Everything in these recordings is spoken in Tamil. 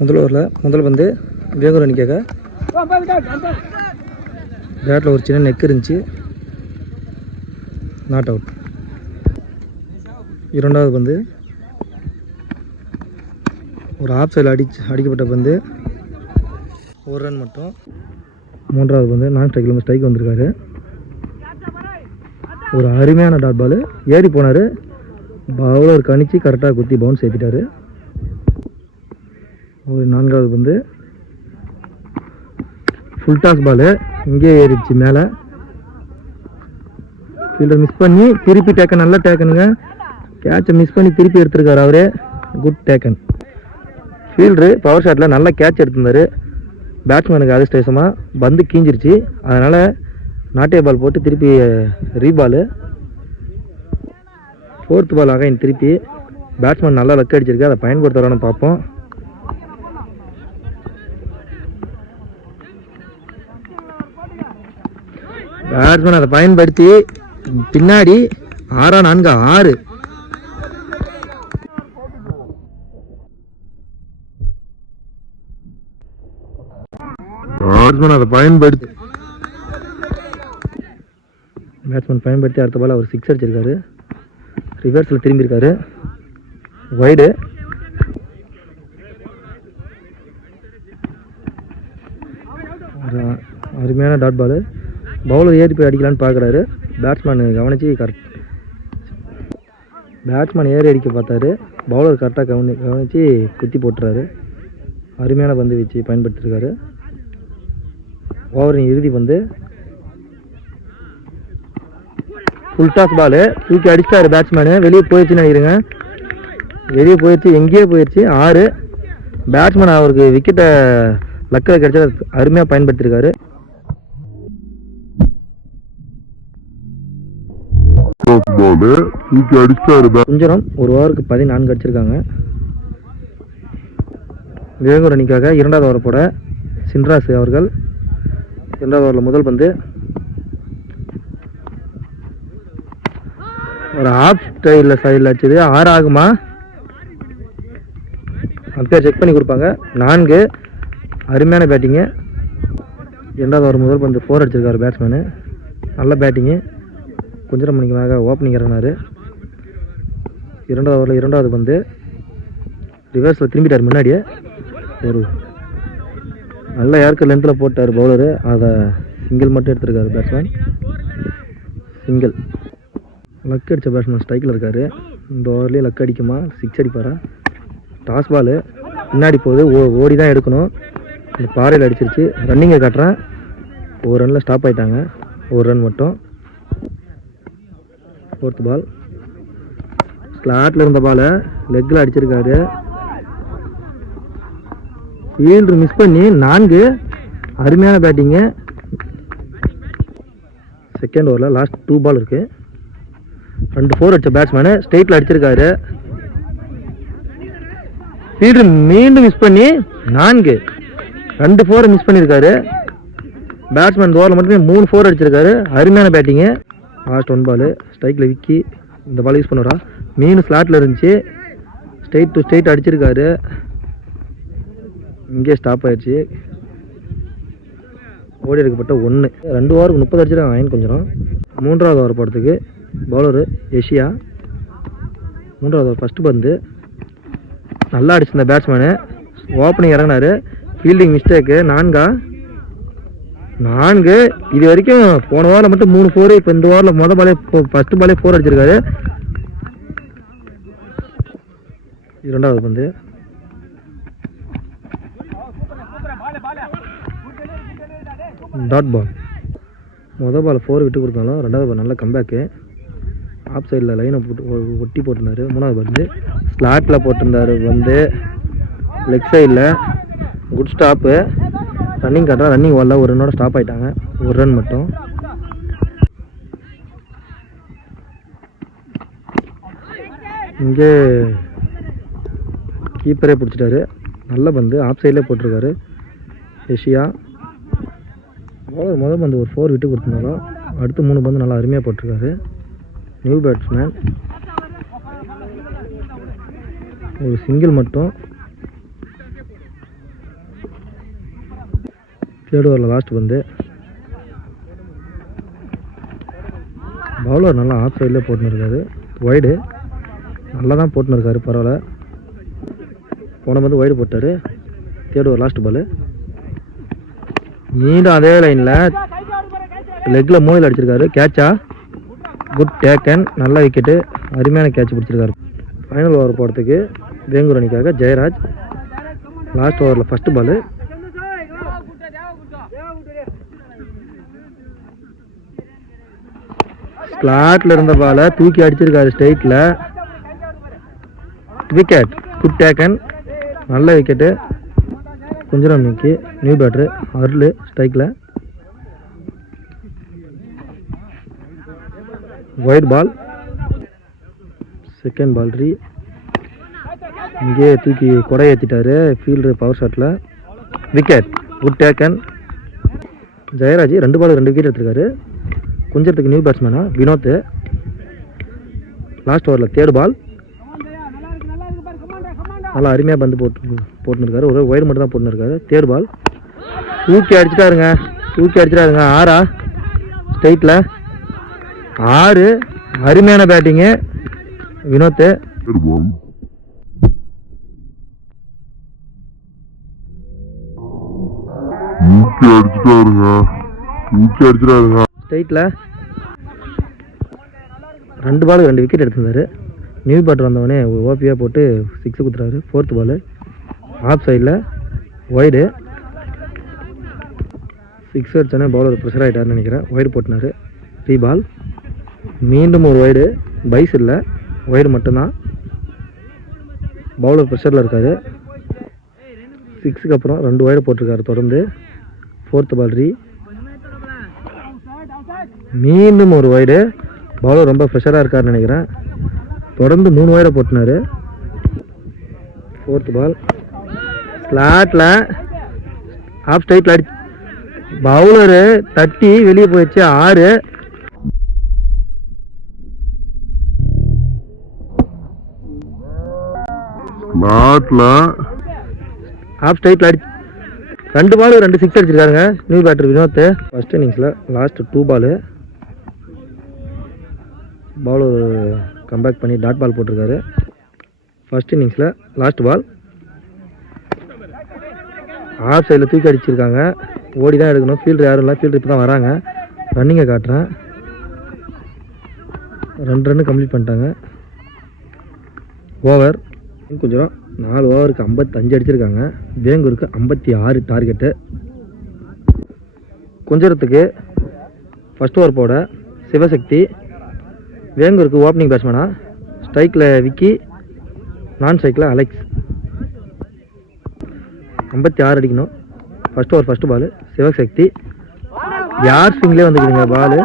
முதல் ஓவரில் முதல் வந்து வேகூர் அணிக்காக பேட்டில் ஒரு சின்ன நெக் இருந்துச்சு, நாட் அவுட். இரண்டாவது வந்து ஒரு ஆஃப் சைடில் அடிக்கப்பட்ட பந்து, ஒரு ரன் மட்டும். மூன்றாவது வந்து நான் ஸ்ட்ரைக்கில் ஸ்ட்ரைக் வந்திருக்காரு. ஒரு அருமையான டாட் பால், ஏறி போனார், பவுலர் கணிச்சு கரெக்டாக குத்தி பவுன்ஸ் ஏற்றிட்டார். ஒரு நான்காவது வந்து ஃபுல் டாஸ் பால், இங்கே ஏறிடுச்சு மேலே, ஃபீல்டர் மிஸ் பண்ணி திருப்பி டேக்கன், நல்லா டேக்கனுங்க, கேட்சை மிஸ் பண்ணி திருப்பி எடுத்திருக்காரு அவரே, குட் டேக்கன். ஃபீல்டரு பவர் ஷாட்டில் நல்லா கேட்ச் எடுத்திருந்தார். பேட்ஸ்மேனுக்கு அதிர்ஷ்டவசமாக பந்து கீஞ்சிருச்சு, அதனால் நாட்டிய பால் போட்டு திருப்பி ரீபாலு. ஃபோர்த் பால் அகைன் திருப்பி பேட்ஸ்மேன் நல்லா லக் அடிச்சிருக்கு, அதை பயன்படுத்துகிறான்னு பார்ப்போம். பேட்ஸ்மேன் அதை பயன்படுத்தி பின்னாடி 6-4-6 பேட்ஸ்மேன் பயன்படுத்தி அடுத்த பால் அவர் 6 அடிச்சிருக்காரு. ரிவர்ஸில் திரும்பியிருக்காரு, வைடு. அருமையான டாட் பால், பவுலர் ஏறி போய் அடிக்கலான்னு பார்க்குறாரு. பேட்ஸ்மேன் ஏறி அடிக்க பார்த்தாரு, பவுலர் கரெக்டாக கவனித்து குத்தி போட்டுறாரு. அருமையான பந்து வச்சு பயன்படுத்தியிருக்காரு. ஓவரின் இறுதி பந்து ஃபுல் டாஸ் பால், தூக்கி அடிச்சிட்டாரு பேட்ஸ்மேனு, வெளியே போயிடுச்சுன்னு நினைக்கிறேங்க. வெளியே போயிடுச்சு, எங்கேயே போயிடுச்சு, 6. பேட்ஸ்மேன் அவருக்கு விக்கெட்டை லக்கில் கிடைச்சா அருமையாக பயன்படுத்தியிருக்காரு. குஞ்சரம் ஒரு ஓவருக்கு 14 அடிச்சிருக்காங்க. வேகூர் அணிக்காக இரண்டாவது ஓவர் போட சின்ராசு அவர்கள். இரண்டாவது ஓவரில் முதல் பந்து ஒரு ஆஃப் சைடில் அடிச்சது, 6 ஆகுமா? அப்போ செக் பண்ணி கொடுப்பாங்க. 4. அருமையான பேட்டிங்கு. இரண்டாவது ஓவர் முதல் பந்து 4 அடிச்சிருக்காரு பேட்ஸ்மேனு, நல்ல பேட்டிங்கு. குஞ்சரம் மணிக்காக ஓப்பனிங் இறங்கினார். இரண்டாவது ஓவரில் இரண்டாவது பந்து ரிவர்ஸில் திரும்பிட்டார், முன்னாடியே ஒரு நல்ல ஏர்க்கு லென்த்தில் போட்டார் பவுலரு, அதை சிங்கிள் மட்டும் எடுத்திருக்காரு பேட்ஸ்மேன். சிங்கிள். லக் அடித்த பேட்ஸ்மேன் ஸ்ட்ரைக்கில் இருக்கார். இந்த ஓவர்லேயே லக் அடிக்குமா, 6 அடிப்பாரா? டாஸ் பால் பின்னாடி போகுது, ஓடி தான் எடுக்கணும். இந்த பாறையில் அடிச்சிருச்சு. ரன்னிங்கை காட்டுறேன், ஒரு ரனில் ஸ்டாப் ஆகிட்டாங்க, ஒரு ரன் மட்டும். ஃபோர்த் பால் ஸ்லாட்டில் இருந்த பாலை லெக்கில் அடிச்சிருக்காரு. ஃபீல்டர் மிஸ் பண்ணி 4. அருமையான பேட்டிங்கு. செகண்ட் ஓவரில் லாஸ்ட் 2 பால் இருக்குது. 2 4 அடித்த பேட்ஸ்மேனு ஸ்ட்ரெயிட்டில் அடிச்சிருக்காரு. ஃபீல்டர் மீண்டும் மிஸ் பண்ணி 4. 2 4 மிஸ் பண்ணியிருக்காரு பேட்ஸ்மேன். இந்த ஓவரில் மட்டுமே 3 4 அடிச்சிருக்காரு. அருமையான பேட்டிங்கு. லாஸ்ட் 1 பால் ஸ்ட்ரைக்கில் விக்கி இந்த பால் யூஸ் பண்ணுறா. மீன் ஸ்லாட்டில் இருந்துச்சு, ஸ்ட்ரெயிட் டு ஸ்ட்ரெயிட் அடிச்சிருக்காரு, இங்கே ஸ்டாப் ஆயிடுச்சு. ஓடி எடுக்கப்பட்ட 1. 2 ஓவருக்கு 30 அடிச்சிருக்காங்க அயன் கொஞ்சம். மூன்றாவது ஓவர் போடுறதுக்கு பவுலரு ஏஷியா. மூன்றாவது ஓவர் ஃபஸ்ட்டு பந்து நல்லா அடிச்சிருந்த பேட்ஸ்மேனு ஓப்பனிங் இறங்கினார். Fielding mistake. 4. இது வரைக்கும் போன ஓவரில் மட்டும் 3 4. இப்போ இந்த ஓவரில் மொதல் பாலே ஃபஸ்ட்டு பாலே 4 அடிச்சிருக்காரு. இரண்டாவது பந்து டாட் பால். மொதல் பால் 4 விட்டு கொடுத்தாலும் ரெண்டாவது பால் நல்ல கம்பேக்கு. ஆஃப் சைடில் லைனை ஒட்டி போட்டிருந்தார். மூணாவது பந்து ஸ்லாட்டில் போட்டிருந்தார், வந்து லெக் சைடில் குட் ஸ்டாப்பு. ரன்னிங் காட்டுறா, ரன்னிங் வரல, ஒரு ரன்னோட ஸ்டாப் ஆகிட்டாங்க, ஒரு ரன் மட்டும். இங்கே கீப்பரே பிடிச்சிட்டாரு. நல்ல பந்து ஆஃப் சைட்லேயே போட்டிருக்காரு ஏஷியா. முதல் பந்து ஒரு 4 விட்டு கொடுத்துருந்தாலும் அடுத்து 3 பந்து நல்லா அருமையாக போட்டிருக்காரு. New batsman. ஒரு சிங்கிள் மட்டும். தேர்ட் ஓவரில் லாஸ்ட் பந்து. பவுலர் நல்லா ஆஃப் சைடில் போட்டுன்னு இருக்காரு. வைடு நல்லா தான் போட்டுன்னு இருக்காரு, பரவாயில்ல. போன பந்து வைடு போட்டார். Third over last ball. மீண்டும் அதே லைனில் லெக்கில் மூலையில் அடிச்சிருக்காரு. கேட்சா, குட் டேக்கன், நல்ல விக்கெட்டு, அருமையான கேட்ச் பிடிச்சிருக்காரு. ஃபைனல் ஓவர் போகிறதுக்கு வேங்கூர் அணிக்காக ஜெயராஜ். லாஸ்ட் ஓவரில் ஃபஸ்ட்டு பால். ஸ்லாட்டில் இருந்த பாலை தூக்கி அடிச்சிருக்காரு ஸ்ட்ரைட்டில். விக்கெட், குட் டேக்கன், நல்ல விக்கெட்டு. கொஞ்சம் நிற்கி நியூ பேட்ரு அருள் ஸ்ட்ரைக்கில். Wide ball. செகண்ட் பால் ரீ. இங்கே தூக்கி கொடை ஏற்றிட்டாரு ஃபீல்டர் பவர் ஷாட்டில். Wicket, good taken. Jayaraj 2 ball 2 wicket எடுத்திருக்காரு. கொஞ்சத்துக்கு நியூ பேட்ஸ்மேனா வினோத். லாஸ்ட் ஓவரில் தேர்ட் பால். நல்லா அருமையாக பந்து போட்டுருக்காரு. ஒரு ஒயர் மட்டும் தான் போட்டுருக்காரு. தேர்ட் பால் தூக்கி அடிச்சிட்டாருங்க. 6 ஸ்ட்ரைட்டில் 6. அருமையான batting Vinod. ஸ்ட்ரைட்டில் 2 ball 2 wicket எடுத்திருந்தாரு. New batter வந்தவொடனே ஓபியாக போட்டு 6 குத்துறாரு. ஃபோர்த் பால் ஆஃப் சைடில் ஒய்டு. 6 அடிச்சோன்னே பவுலர் ப்ரெஷர் ஆகிட்டார்னு நினைக்கிறேன். ஒய்டு போட்டினார். 3 பால். மீண்டும் ஒரு ஒய்டு. பைஸ் இல்லை, ஒய்டு மட்டும்தான். பவுலர் ப்ரெஷரில் இருக்கார். 6க்கு அப்புறம் 2 ஒய்டு போட்டிருக்காரு தொடர்ந்து. ஃபோர்த் பால் ரீ. மீண்டும் ஒரு ஒய்டு. பவுலர் ரொம்ப ப்ரெஷராக இருக்காருன்னு நினைக்கிறேன். தொடர்ந்து 3 ஒய்டை போட்டினார். ஃபோர்த் பால் ஸ்லாட்டில் ஆஃப் ஸ்ட்ரைட்டில் அடி பவுலரு தட்டி வெளியே போயிடுச்சு. 6. ஆஃப் ஸ்ட்ரைட்டில் அடி 2 ball 2 6 அடிச்சிருக்காருங்க new batter Vinod. First இன்னிங்ஸில் லாஸ்ட் 2 பால் பவுலர் கம்பேக் பண்ணி டாட் பால் போட்டிருக்காரு. ஃபர்ஸ்ட் இன்னிங்ஸில் லாஸ்ட் பால் ஆஃப் சைடில் தூக்கி அடிச்சிருக்காங்க. ஓடி தான் எடுக்கணும். ஃபீல்டர் யாரும் இல்லை. ஃபீல்டர் இப்போ தான் வராங்க. ரன்னிங்கை காட்டுறேன். 2 ரன்னு கம்ப்ளீட் பண்ணிட்டாங்க. ஓவர் கொஞ்சம் 4 ஓவருக்கு 55 அடிச்சிருக்காங்க. வேங்கூருக்கு 56 டார்கெட்டு. கொஞ்சத்துக்கு ஃபஸ்ட் ஓவர் போட சிவசக்தி. வேங்கூருக்கு ஓப்பனிங் பேட்ஸ்மேனா ஸ்ட்ரைக்கில் விக்கி, நான் ஸ்ட்ரைக்கில் அலெக்ஸ். 56 அடிக்கணும். ஃபஸ்ட் ஓவர் ஃபஸ்ட்டு பால் சிவசக்தி. யார் ஸ்விங்லேயே வந்துக்குதுங்க பால்.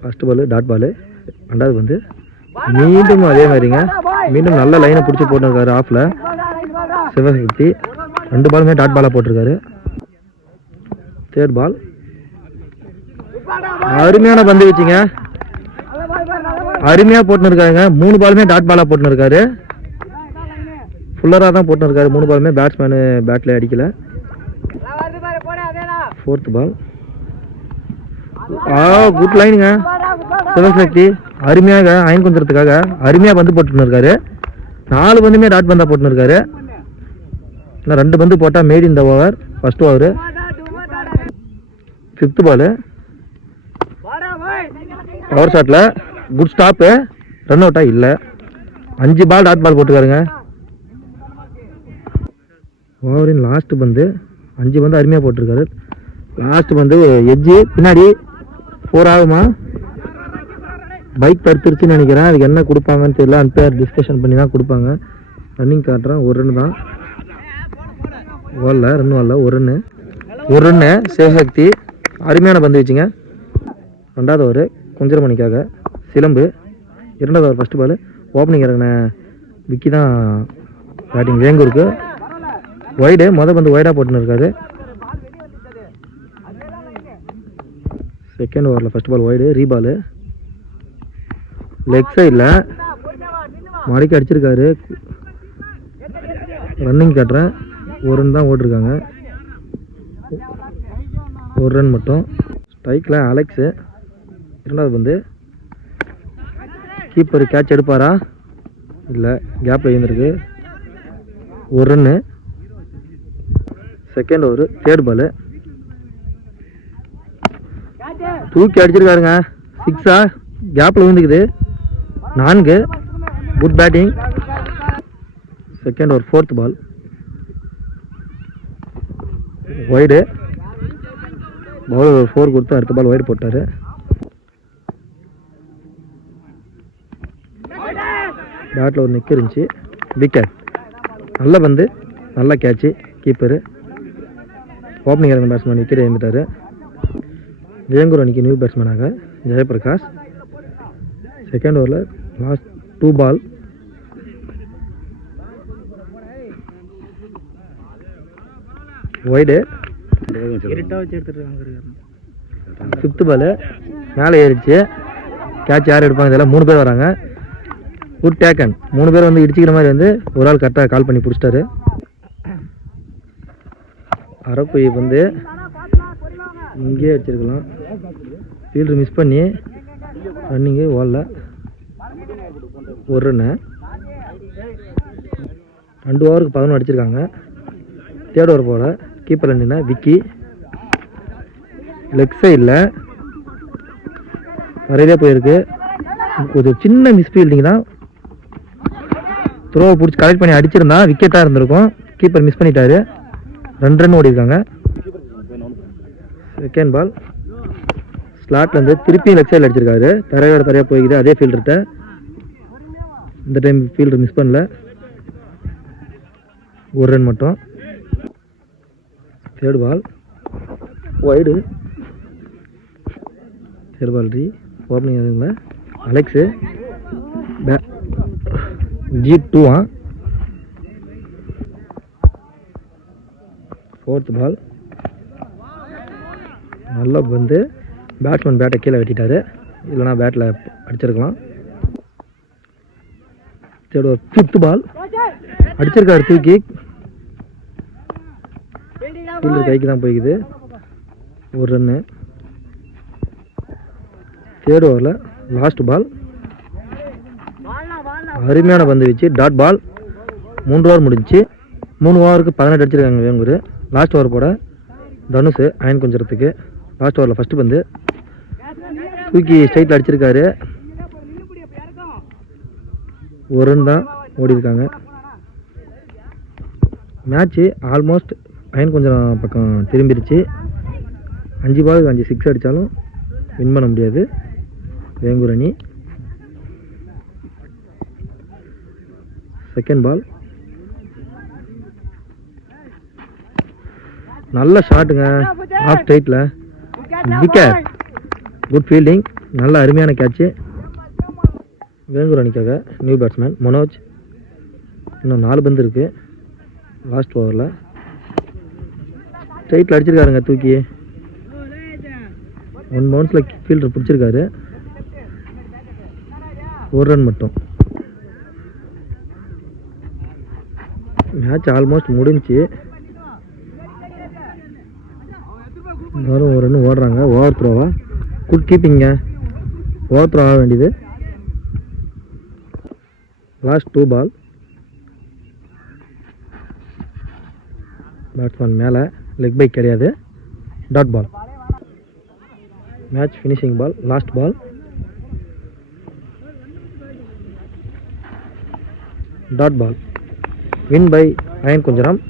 ஃபஸ்ட்டு பால் டாட் பால். 2வது வந்து மீண்டும் அதே மாதிரிங்க. மீண்டும் நல்ல லைனை பிடிச்சி போட்டிருக்காரு ஆஃபில் சிவசக்தி. 2 பாலுமே டாட் பாலாக போட்டிருக்காரு. தேர்ட் பால் அருமையான பந்து வச்சுங்க. அருமையாக போட்டுன்னு இருக்காருங்க. 3 பாலுமே டாட் பாலாக போட்டுன்னு இருக்காரு. ஃபுல்லராக தான் போட்டுன்னு இருக்காரு. 3 பாலுமே பேட்ஸ்மேனு பேட்டில் அடிக்கலை. ஃபோர்த் பால் குட் லைனுங்க. சிவசக்தி அருமையாக அயன் கொஞ்சத்துக்காக அருமையாக பந்து போட்டுன்னு இருக்காரு. 4 பந்துமே டாட் பந்தாக போட்டுன்னு இருக்காரு. இன்னும் 2 பந்து போட்டால் மேட் இந்த ஓவர். First over. 5th பால் பவர் ஷாட்டில் குட் ஸ்டாப்பு. ரன் அவுட்டா இல்லை. 5 பால் டாட் பால் போட்டுக்காருங்க. ஓவரின் லாஸ்ட் பந்து 5 பந்து அருமையாக போட்டிருக்காரு. லாஸ்ட் பந்து எட்ஜு பின்னாடி 4 ஆகுமா. பைக் தடுத்துருச்சுன்னு நினைக்கிறேன். அதுக்கு என்ன கொடுப்பாங்கன்னு தெரியல. அன்பேர் டிஸ்கஷன் பண்ணி தான் கொடுப்பாங்க. ரன்னிங் காட்டுறேன். 1 ரன் தான். வரல, ரன் வரல. 1 ரன்னு சிவசக்தி. அருமையான பந்து வச்சுங்க. 2வது ஓவர் குஞ்சரமணிக்காக சிலம்பு. 2வது ஓவர் ஃபஸ்ட்டு பால். ஓப்பனிங் இறங்கின விக்கி தான் பேட்டிங் வேங்கூருக்கு. ஒய்டு மொதல் பந்து ஒய்டாக போட்டுன்னு இருக்காரு. செகண்ட் ஓவரில் ஃபஸ்ட் பால் ஒய்டு ரீபாலு. லெக் சைடில் மடக்கி அடிச்சிருக்காரு. ரன்னிங் காட்டுறேன். 1 ரன் தான் ஓட்டிருக்காங்க. ஒரு ரன் மட்டும். ஸ்ட்ரைக்கில் அலெக்ஸு. இரண்டாவது பந்து. கீப்பர் கேட்ச் எடுப்பாரா? இல்லை, கேப்பில் இருந்திருக்கு. ஒரு run. Second over, third ball. தூக்கி அடிச்சிருக்காருங்க. 6ஆ? கேப்பில் விழுந்துக்குது. 4. Good batting. Second over, fourth ball. Wide. Bowler ஒரு 4 கொடுத்து அடுத்த பால் வைடு போட்டார். பேட்டில் ஒரு நிற்கு இருந்துச்சு. விக்கெட். நல்ல பந்து, நல்ல கேட்சு. கீப்பரு ஓப்பனிங் இறங்க பேட்ஸ்மேன் விக்கெட் எழுந்துட்டார். வேங்கூர் அணிக்கு நியூ பேட்ஸ்மேனாக ஜெயபிரகாஷ். செகண்ட் ஓவரில் லாஸ்ட் 2 பால். வைடு. 5th பால். மேலே ஏறிச்சு. கேட்ச் யார் எடுப்பாங்க? இதெல்லாம் 3 பேர் வராங்க. Good taken. 3 பேர் வந்து இடிச்சிக்கிற மாதிரி வந்து ஒரு ஆள் கரெக்டாக கால் பண்ணி பிடிச்சிட்டாரு. அரக்குயை வந்து இங்கேயே அடிச்சிருக்கலாம். ஃபீல்டர் மிஸ் பண்ணி ரன்னிங்கு ஓடல. ஒரு ரன்னு. 2 ஓவருக்கு 11 அடிச்சிருக்காங்க. தேர்ட் ஓவர் போல. கீப்பர் நின்னா விக்கி. லெக் சைடில் நிறைய போயிருக்கு. ஒரு சின்ன மிஸ் ஃபீல்டிங் தான். த்ரோவை பிடிச்சி கலெக்ட் பண்ணி அடிச்சிருந்தா விக்கெட்டாக இருந்திருக்கும். கீப்பர் மிஸ் பண்ணிட்டாரு. 2 ரன் ஓடிருக்காங்க. Second ball. ஸ்லாட்லேருந்து திருப்பியும் லெக் சைடில் அடிச்சிருக்காரு. தரையாக போய்க்குது அதே ஃபீல்டர்கிட்ட. இந்த டைம் ஃபீல்டர் மிஸ் பண்ணல. ஒரு ரன் மட்டும். Third ball. Wide. Third ball ரீ. ஓப்பனிங் அதுங்கள அலெக்ஸு. G2. Fourth ball. நல்ல பந்து. பேட்ஸ்மேன் பேட்டை கீழே வெட்டிட்டாரு. இல்லைனா பேட்டில் அடிச்சிருக்கலாம். Third over, 5th ball. அடிச்சிருக்காரு தூக்கி. ஃபீல்டர் கைக்கு தான் போய்க்குது. ஒரு ரன்னு. தேர்ட் ஓவரில் லாஸ்ட் பால். அருமையான பந்து வச்சு டாட் பால். 3 ஓவர் முடிஞ்சு. 3 ஓவருக்கு 18 அடிச்சிருக்காங்க வேங்கூர். லாஸ்ட் ஓவர் போட தனுஷ் அயன் கொஞ்சத்துக்கு. லாஸ்ட் ஓவரில் ஃபஸ்ட்டு பந்து தூக்கி ஸ்ட்ரைட்டில் அடிச்சிருக்காரு. ஒரு ரன் தான் ஓடி இருக்காங்க. மேட்ச்சு ஆல்மோஸ்ட் அயன் கொஞ்சம் பக்கம் திரும்பிடுச்சு. 5 பாலுக்கு 5 6 அடித்தாலும் வின் பண்ண முடியாது வேங்கூர் அணி. Second ball. நல்ல ஷாட்டுங்க. ஆஃப் ஸ்ட்ரைட்டில் விக்கெட். Good fielding. நல்ல அருமையான கேட்சு. வேங்கூர் அணிக்காக நியூ பேட்ஸ்மேன் மனோஜ். இன்னும் 4 பந்து இருக்குது லாஸ்ட் ஓவரில். ஸ்ட்ரைட்டில் அடிச்சிருக்காருங்க தூக்கி. 1 பவுன்ஸில் ஃபீல்டர் பிடிச்சிருக்காரு. ஒரு ரன் மட்டும். மேட்ச் ஆல்மோஸ்ட் முடிஞ்சு. எல்லாரும் ஒரு ரன் ஓடுறாங்க. ஓவர் த்ரோவா? Good keeping. ஓவர் த்ரோ ஆக வேண்டியது. Last 2 ball. பேட்ஸ்மேன் மேலே. லெக் பைக் கிடையாது. Dot ball. Match finishing ball. Last ball. Dot ball. Win by Ayan குஞ்சரம்.